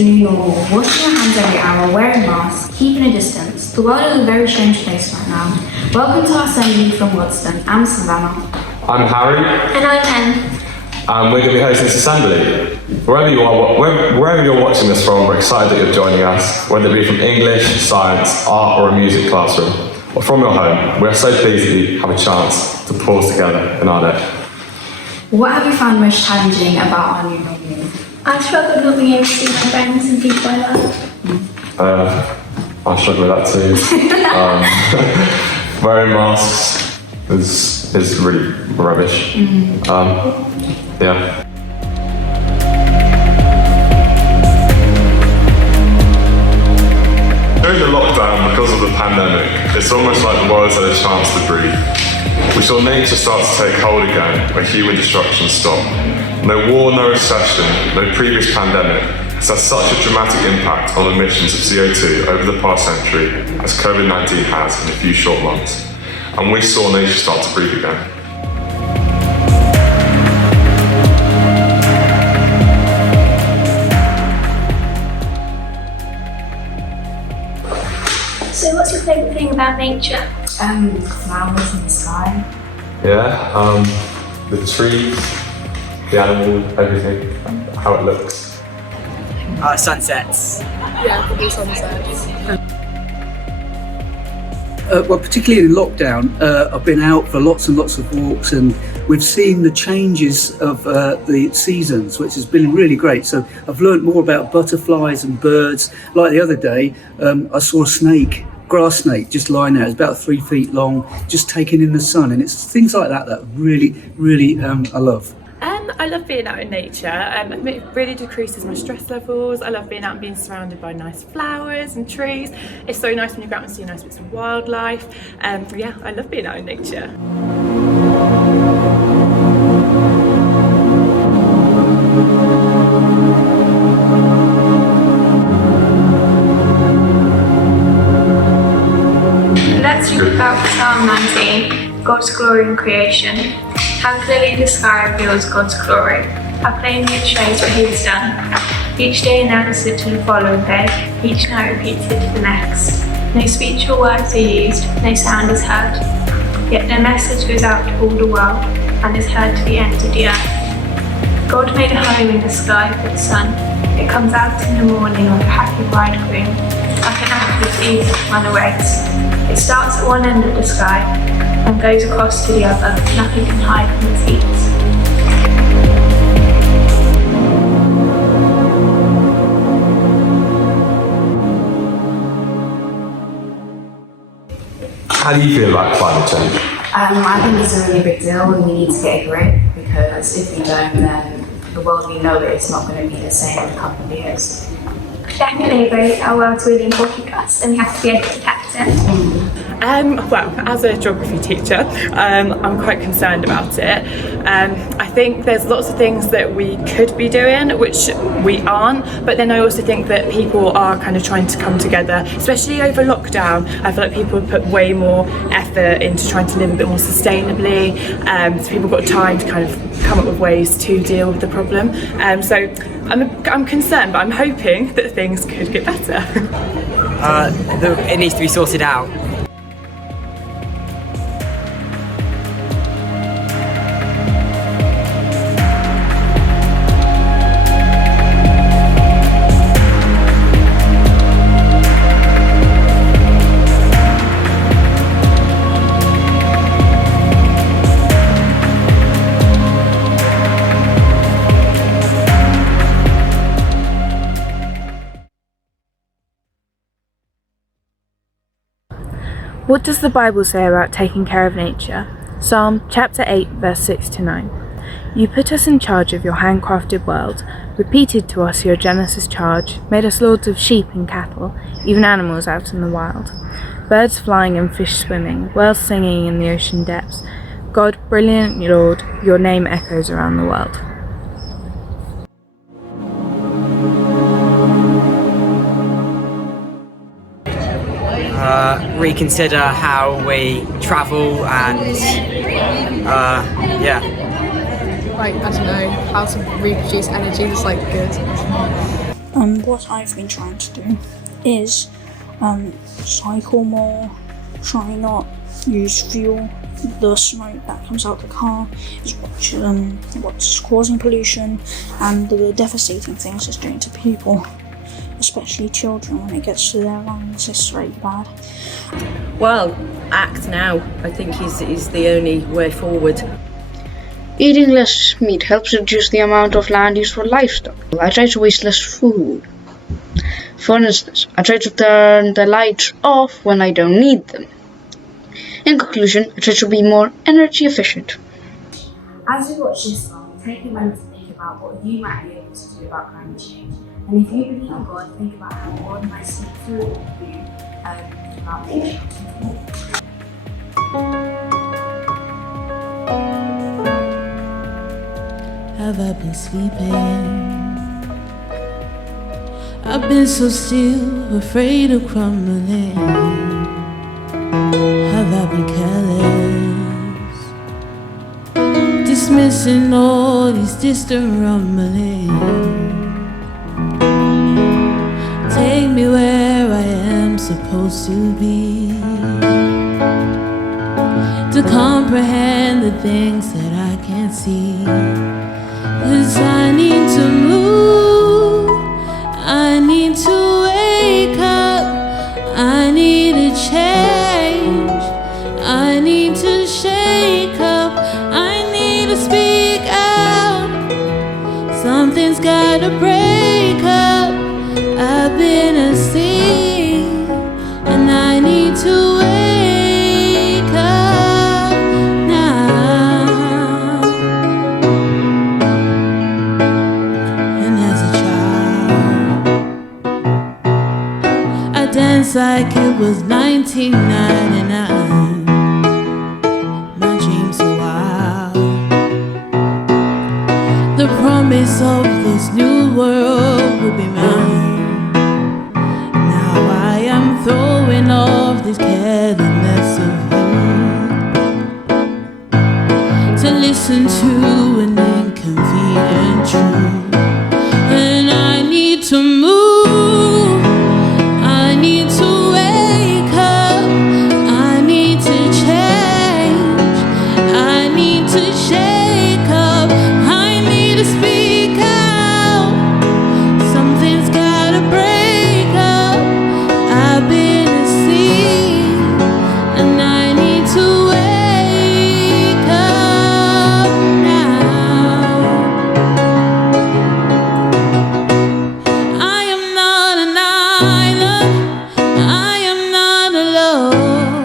the new normal. Washing your hands every hour, wearing masks, keeping a distance. The world is a very strange place right now. Welcome to our assembly from Waddesdon. I'm Savannah. I'm Harry. And I'm Ken. And we're going to be hosting this assembly. Wherever you're watching this from, we're excited that you're joining us, whether it be from English, science, art or a music classroom, or from your home. We're so pleased that you have a chance to pause together in our day. What have you found most challenging about our new normal? I struggled not being able to see my friends and people I love. I struggle with that too. Wearing masks is really rubbish. Yeah. During the lockdown, because of the pandemic, it's almost like the world's had a chance to breathe. We saw nature start to take hold again when human destruction stopped. No war, no recession, no previous pandemic has had such a dramatic impact on emissions of CO2 over the past century as COVID-19 has in a few short months. And we saw nature start to breathe again. So what's your favourite thing about nature? Flowers in the sky. Yeah, the trees, the animals, everything, how it looks. Sunsets. Yeah, probably sunsets. Well, particularly in lockdown, I've been out for lots and lots of walks, and we've seen the changes of the seasons, which has been really great. So I've learned more about butterflies and birds. Like the other day, I saw a snake, grass snake, just lying there. It's about 3 feet long, just taking in the sun, and it's things like that that really I love. I love being out in nature. It really decreases my stress levels. I love being out and being surrounded by nice flowers and trees. It's so nice when you go out and see nice bits of wildlife. Yeah, I love being out in nature. Let's read about Psalm 19, God's glory in creation. How clearly the sky reveals God's glory. How plainly it shows what He has done. Each day announces it to the following day. Each night repeats it to the next. No speech or words are used. No sound is heard. Yet their message goes out to all the world and is heard to the ends of the earth. God made a home in the sky for the sun. It comes out in the morning like a happy bridegroom, like an athlete eager to run a race. It starts at one end of the sky and goes across to the other. Nothing can hide from its heat. How do you feel about climate change? I think it's a really big deal and we need to get a grip, because if we don't, then the world we know it is not going to be the same in a couple of years. Definitely agree. Our world's really important to us and we have to be able to protect it. Well, as a geography teacher, I'm quite concerned about it. I think there's lots of things that we could be doing which we aren't, but then I also think that people are kind of trying to come together, especially over lockdown. I feel like people have put way more effort into trying to live a bit more sustainably, so people got time to kind of come up with ways to deal with the problem. So I'm concerned, but I'm hoping that things could get better. It needs to be sorted out. What does the Bible say about taking care of nature? Psalm chapter 8 verse 6 to 9. You put us in charge of your handcrafted world, repeated to us your generous charge, made us lords of sheep and cattle, even animals out in the wild. Birds flying and fish swimming, whales singing in the ocean depths. God, brilliant Lord, your name echoes around the world. Reconsider how we travel and Like, I don't know, how to reproduce energy is like good. What I've been trying to do is cycle more, try not use fuel. The smoke that comes out the car is what's causing pollution, and the devastating things it's doing to people, especially children. When it gets to their lungs, it's very bad. Well, act now, I think is the only way forward. Eating less meat helps reduce the amount of land used for livestock. I try to waste less food. For instance, I try to turn the lights off when I don't need them. In conclusion, I try to be more energy efficient. As you watch this song, take a moment to think about what you might be able to do about climate change. And if you believe in God, think about how God might see through you about nature. Have I been sleeping? I've been so still, afraid of crumbling. Have I been careless, dismissing all these distant rumblings? Take me where I am supposed to be, to comprehend the things that I can't see. 'Cause I need to move, I need to wake up, I need a change, I need to shake up, I need to speak out. Something's gotta break up, I've been asleep, and I need to wake up now. And as a child, I danced like it was 1999. My dreams are wild, the promise of this new world would be mine. Now I am throwing off this carelessness of you, to listen to an inconvenient truth. And I need to move, I need to wake up, I need to change, I need to shake up, I need to speak out. Something's gotta break up, I've been asleep, and I need to wake up now. I am not an island, I am not alone.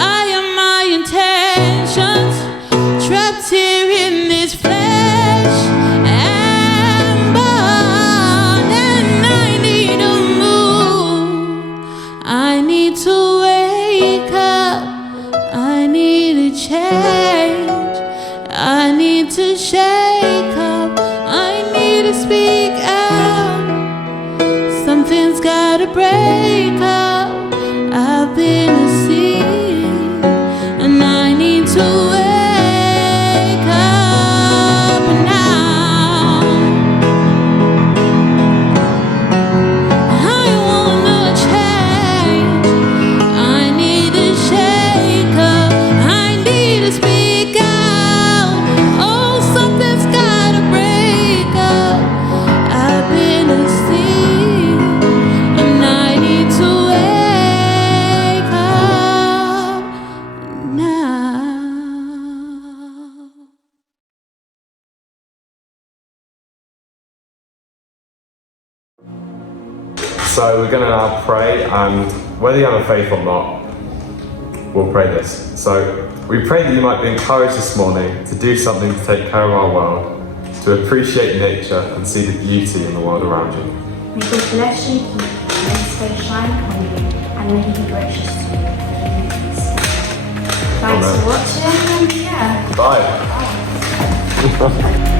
I am my intentions, trapped here in this flesh and bone. And I need to move, I need to wake up, I need to change, I need to shake up, I need to speak out. Something's gotta break up, I've been asleep, and I need to wake up now. I wanna change, I need to shake up, I need to speak out. Oh, something's gotta break up, I've been asleep, and I need to wake up now. So we're going to now pray, and whether you have a faith or not, we'll pray this. So we pray that you might be encouraged this morning to do something to take care of our world, to appreciate nature and see the beauty in the world around you. May God bless you, keep you, may His face shine upon you, and may He be gracious to you. Thanks Amen. for watching, and yeah. Bye. Bye.